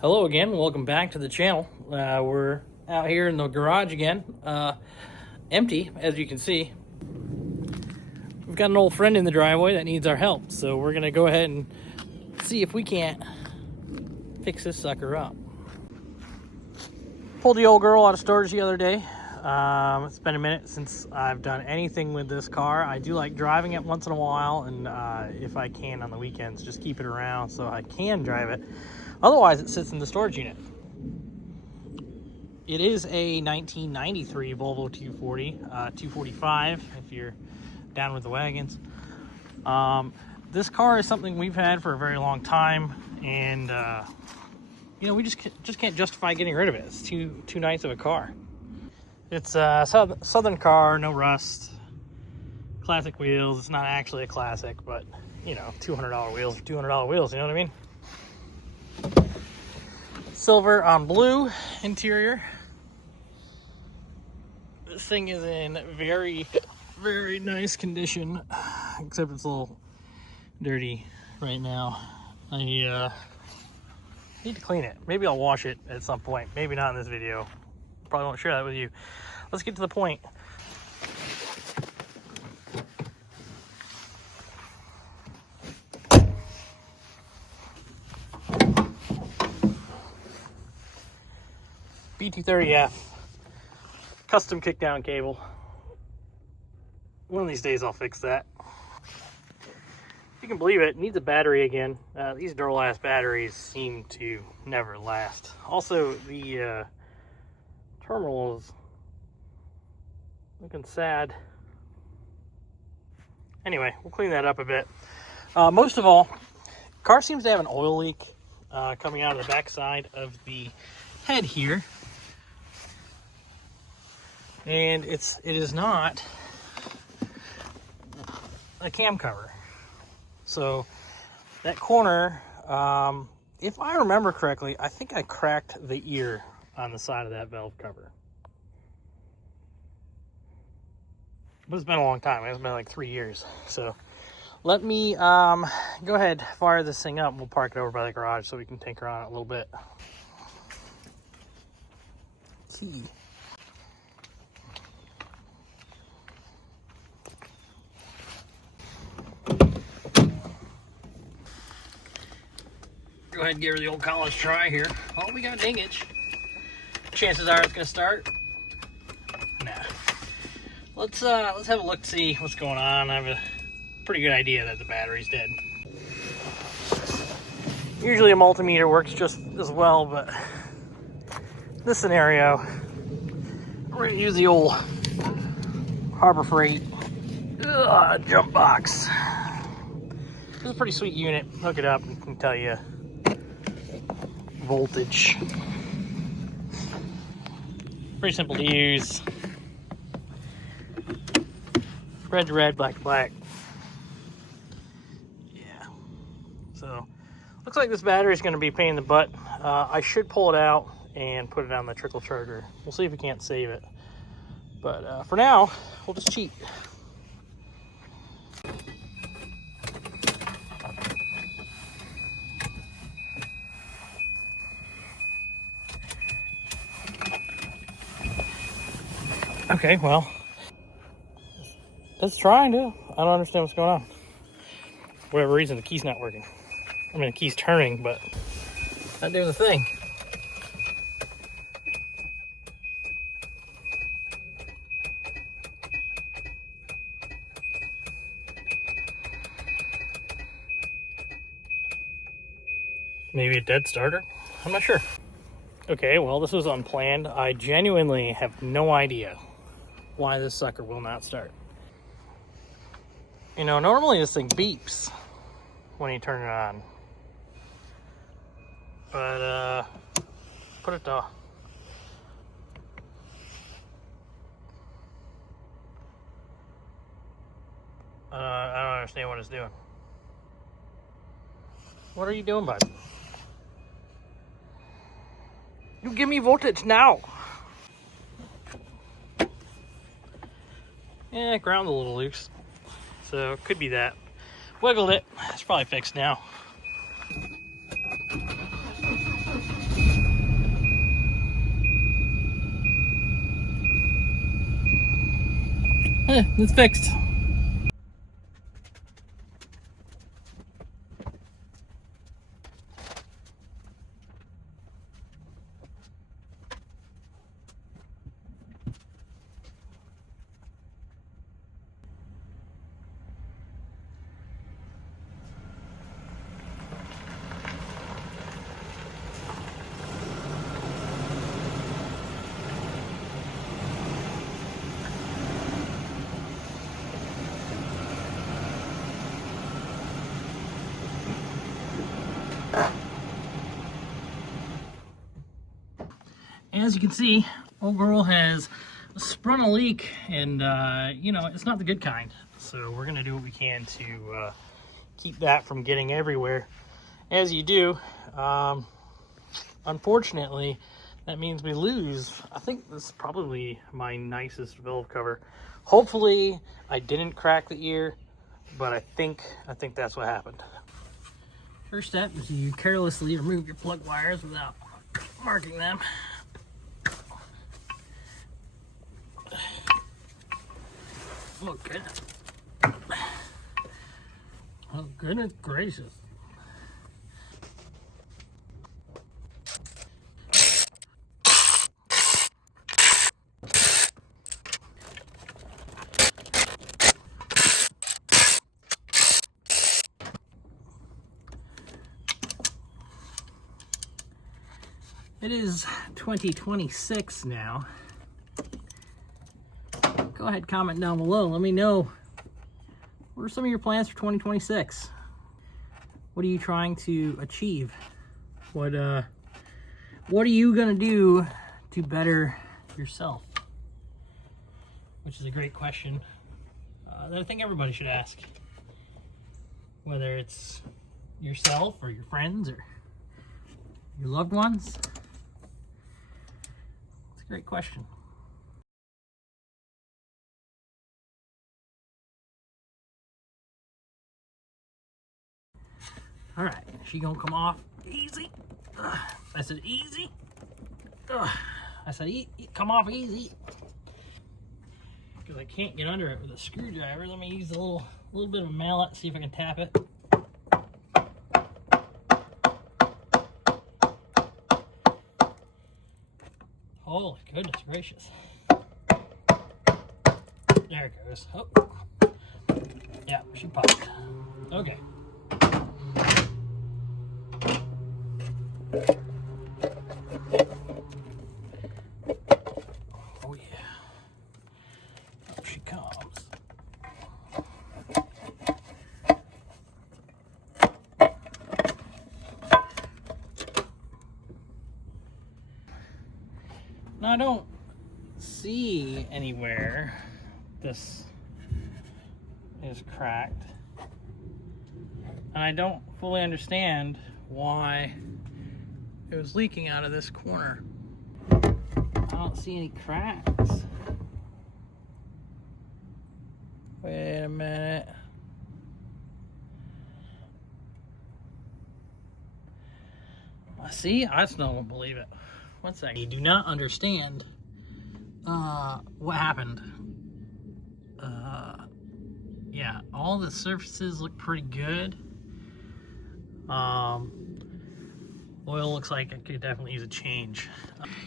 Hello again, welcome back to the channel. We're out here in the garage again, empty as you can see. We've got an old friend in the driveway that needs our help, so we're gonna go ahead and see if we can't fix this sucker up. Pulled the old girl out of storage the other day. It's been a minute since I've done anything with this car. I do like driving it once in a while, and if I can on the weekends, just keep it around so I can drive it. Otherwise, it sits in the storage unit. It is a 1993 Volvo 240, 245, if you're down with the wagons. This car is something we've had for a very long time, and you know, we just can't justify getting rid of it. It's too nice of a car. It's a southern car, no rust, classic wheels. It's not actually a classic, but you know, $200 wheels are $200 wheels. You know what I mean? Silver on blue interior. This thing is in very, very nice condition, except it's a little dirty right now. I need to clean it. Maybe I'll wash it at some point. Maybe not in this video. Probably won't share that with you. Let's get to the point. B230F custom kickdown cable. One of these days I'll fix that. If you can believe it, needs a battery again. These Duralast batteries seem to never last. Also, the terminal is looking sad. Anyway, we'll clean that up a bit. Most of all, car seems to have an oil leak coming out of the back side of the head here. And it is not a cam cover. So that corner, if I remember correctly, I think I cracked the ear on the side of that valve cover. But it's been a long time. It's been like 3 years. So let me go ahead, fire this thing up. We'll park it over by the garage so we can tinker on it a little bit. Key. Go ahead and give her the old college try here. Oh, we got dingage. Chances are it's gonna start. Nah. Let's have a look to see what's going on. I have a pretty good idea that the battery's dead. Usually a multimeter works just as well, but in this scenario, we're gonna use the old Harbor Freight jump box. It's a pretty sweet unit. Hook it up and I can tell you voltage. Pretty simple to use. Red to red, black to black. Yeah. So, looks like this battery is going to be a pain in the butt. I should pull it out and put it on the trickle charger. We'll see if we can't save it. But for now, we'll just cheat. Okay, well, let's try and do. I don't understand what's going on. For whatever reason, the key's not working. I mean, the key's turning, but not doing the thing. Maybe a dead starter? I'm not sure. Okay, well, this was unplanned. I genuinely have no idea why this sucker will not start. You know, normally this thing beeps when you turn it on. But, put it to... I don't understand what it's doing. What are you doing, bud? You give me voltage now. Yeah, ground a little loose. So it could be that. Wiggled it. It's probably fixed now. It's fixed. As you can see, old girl has sprung a leak, and you know, it's not the good kind. So we're gonna do what we can to keep that from getting everywhere. As you do, unfortunately, that means we lose. I think this is probably my nicest valve cover. Hopefully, I didn't crack the ear, but I think that's what happened. First step is you carelessly remove your plug wires without marking them. Oh goodness. Oh goodness gracious. It is 2026 now. Go ahead, comment down below. Let me know, what are some of your plans for 2026? What are you trying to achieve? What are you gonna do to better yourself? Which is a great question that I think everybody should ask. Whether it's yourself or your friends or your loved ones. It's a great question. All right, she gonna come off easy. I said easy. I said come off easy. Because I can't get under it with a screwdriver. Let me use a little bit of a mallet, see if I can tap it. Holy goodness gracious. There it goes. Oh. Yeah, she popped. Okay. Oh yeah. Up she comes. Now I don't see anywhere this is cracked. And I don't fully understand why it was leaking out of this corner. I don't see any cracks. Wait a minute. See, I just don't believe it. One second. You do not understand what happened. Yeah, all the surfaces look pretty good. Oil looks like it could definitely use a change.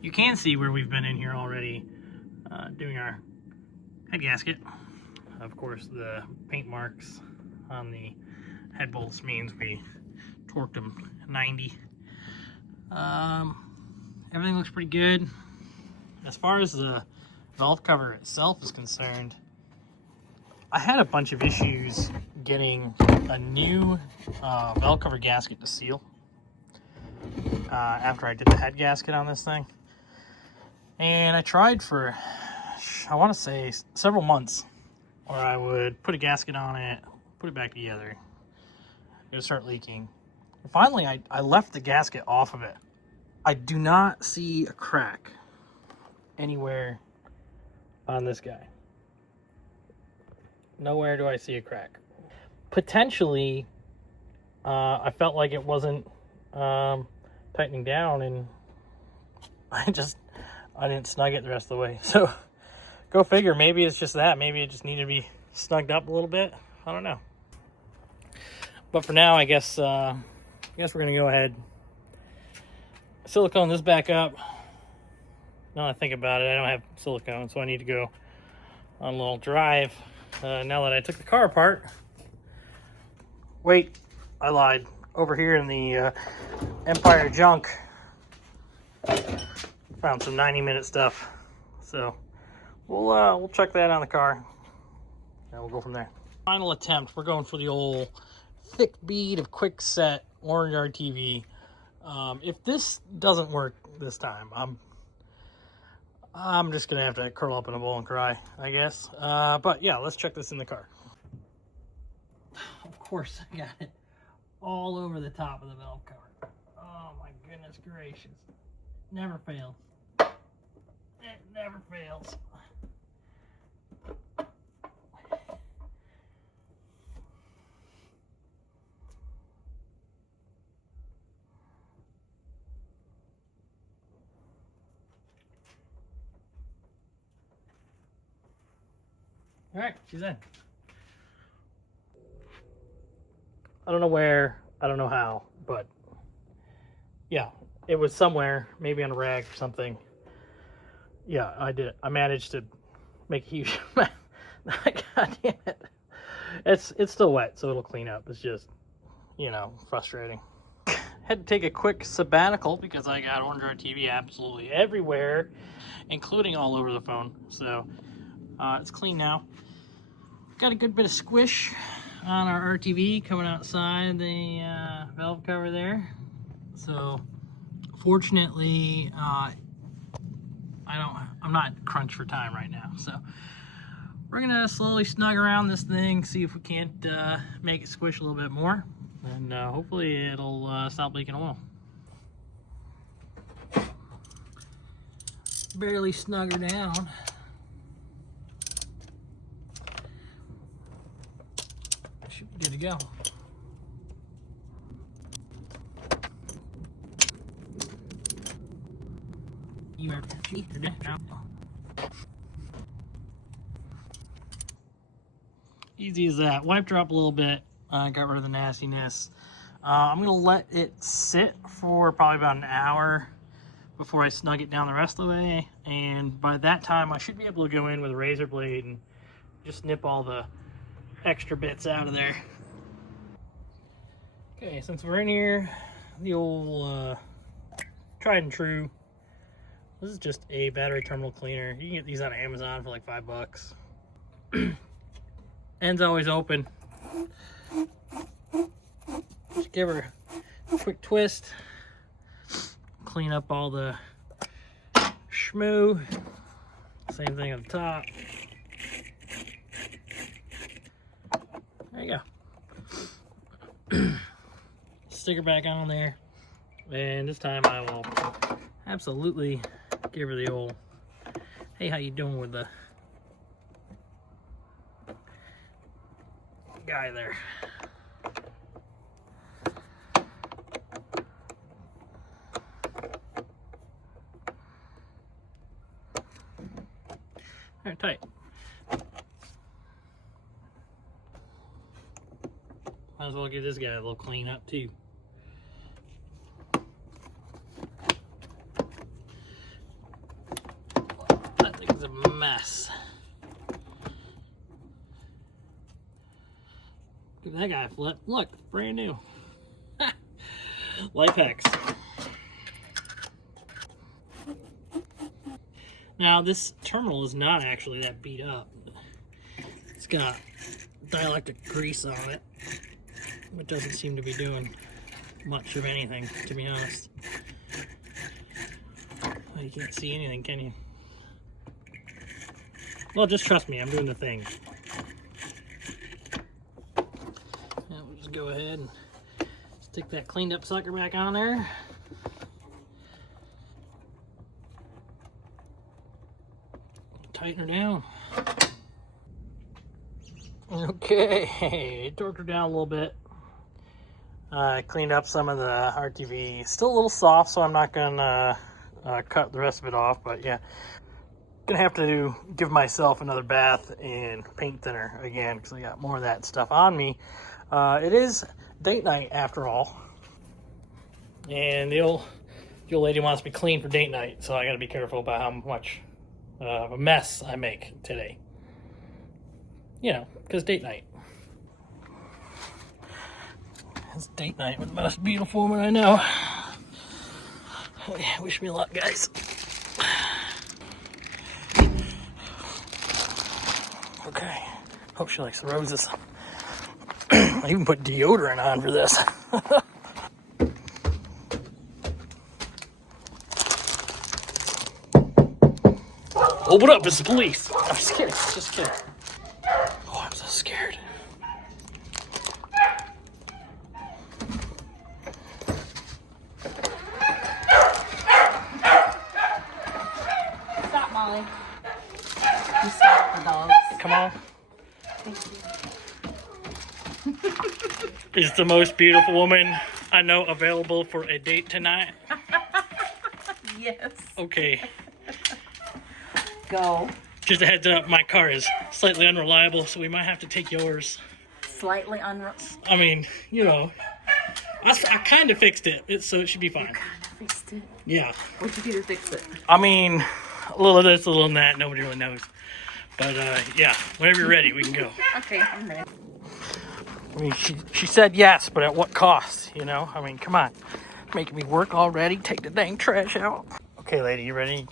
You can see where we've been in here already doing our head gasket. Of course, the paint marks on the head bolts means we torqued them 90. Everything looks pretty good. As far as the valve cover itself is concerned, I had a bunch of issues getting a new valve cover gasket to seal after I did the head gasket on this thing. And I tried for, I want to say, several months, where I would put a gasket on it, put it back together, it would start leaking. And finally, I left the gasket off of it. I do not see a crack anywhere on this guy. Nowhere do I see a crack. Potentially, I felt like it wasn't tightening down, and I didn't snug it the rest of the way. So go figure, maybe it's just that. Maybe it just needed to be snugged up a little bit. I don't know. But for now, I guess we're gonna go ahead, silicone this back up. Now that I think about it, I don't have silicone, so I need to go on a little drive. Now that I took the car apart. Wait, I lied. Over here in the Empire junk, found some 90-minute stuff. So we'll check that on the car, and we'll go from there. Final attempt. We're going for the old thick bead of quick set orange RTV. If this doesn't work this time, I'm just gonna have to curl up in a ball and cry, I guess. But yeah, let's check this in the car. Of course, I got it all over the top of the valve cover. Oh my goodness gracious. Never fails. It never fails. All right, she's in. I don't know where, I don't know how, but yeah, it was somewhere, maybe on a rag or something. Yeah, I did it. I managed to make a huge God damn it. It's still wet, so it'll clean up. It's just, you know, frustrating. Had to take a quick sabbatical because I got orange RTV absolutely everywhere, including all over the phone. So it's clean now. Got a good bit of squish on our RTV coming outside the valve cover there. So fortunately, I'm not crunched for time right now. So we're gonna slowly snug around this thing, see if we can't make it squish a little bit more, and hopefully it'll stop leaking oil. Barely snug her down. Should be good to go. Easy as that. Wiped her up a little bit. Got rid of the nastiness. I'm gonna let it sit for probably about an hour before I snug it down the rest of the way. And by that time, I should be able to go in with a razor blade and just nip all the extra bits out of there. Okay, since we're in here, the old tried and true. This is just a battery terminal cleaner. You can get these on Amazon for like $5. End's always open. Just give her a quick twist. Clean up all the schmoo. Same thing at the top. There you go. Stick her back on there. And this time I will absolutely give her the old, hey, how you doing with the guy there. All right, tight. Might as well give this guy a little clean up too. That thing's a mess. Give that guy a flip. Look, it's brand new. Life hacks. Now this terminal is not actually that beat up. It's got dielectric grease on it, but doesn't seem to be doing much of anything, to be honest. Oh, you can't see anything, can you? Well, just trust me, I'm doing the thing. Now we'll just go ahead and stick that cleaned up sucker back on there. Tighten her down. Okay, torqued her down a little bit. I cleaned up some of the RTV. Still a little soft, so I'm not gonna cut the rest of it off, but yeah. Gonna have to give myself another bath and paint thinner again because I got more of that stuff on me. It is date night after all, and the old lady wants me clean for date night, so I gotta be careful about how much of a mess I make today. You know, because date night. It's date night with the most beautiful woman I know. Oh, yeah, wish me luck, guys. Okay, hope she likes the roses. I even put deodorant on for this. Open up, it's the police. I'm just kidding, just kidding. Oh, I'm so scared. Stop, Molly. You stop the dogs. Come on. Is the most beautiful woman I know available for a date tonight? Yes. Okay. Go. Just a heads up, my car is slightly unreliable, so we might have to take yours. Slightly unreliable. I mean, you know, I kind of fixed it, so it should be fine. You kind of fixed it. Yeah. What'd you do to fix it? I mean, a little of this, a little of that. Nobody really knows. But, yeah, whenever you're ready, we can go. Okay, I'm ready. I mean, she said yes, but at what cost, you know? I mean, come on. Making me work already. Take the dang trash out. Okay, lady, you ready?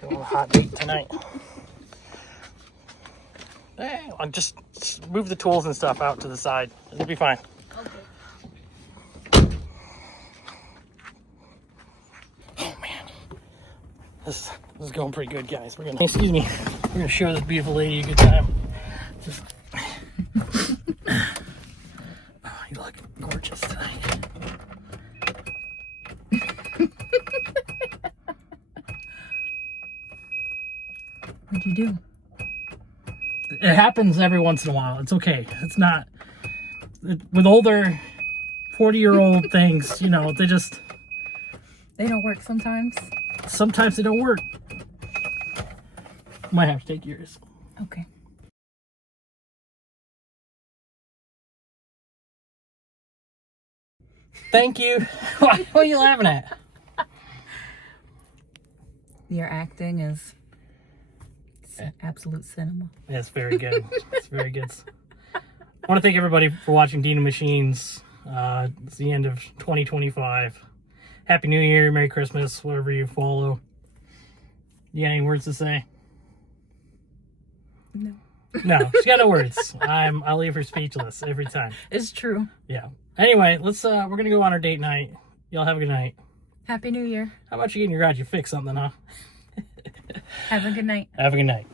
Go on a hot date tonight. Hey, I'll just move the tools and stuff out to the side. It'll be fine. Okay. Oh, man. This is going pretty good, guys. We're gonna, excuse me, we're gonna show this beautiful lady a good time. Just, oh, you look gorgeous tonight. What'd you do? It happens every once in a while. It's okay. It's not, with older 40-year-old things, you know, they don't work sometimes. Sometimes they don't work. Might have to take yours. Okay. Thank you. What are you laughing at? Your acting is absolute cinema. That's very good. It's very good. I want to thank everybody for watching Dino Machines. It's the end of 2025. Happy New Year, Merry Christmas, whatever you follow. You got any words to say? No. No, she got no words. I'll leave her speechless every time. It's true. Yeah. Anyway, we're gonna go on our date night. Y'all have a good night. Happy New Year. How about you get in your garage? You fix something, huh? Have a good night. Have a good night.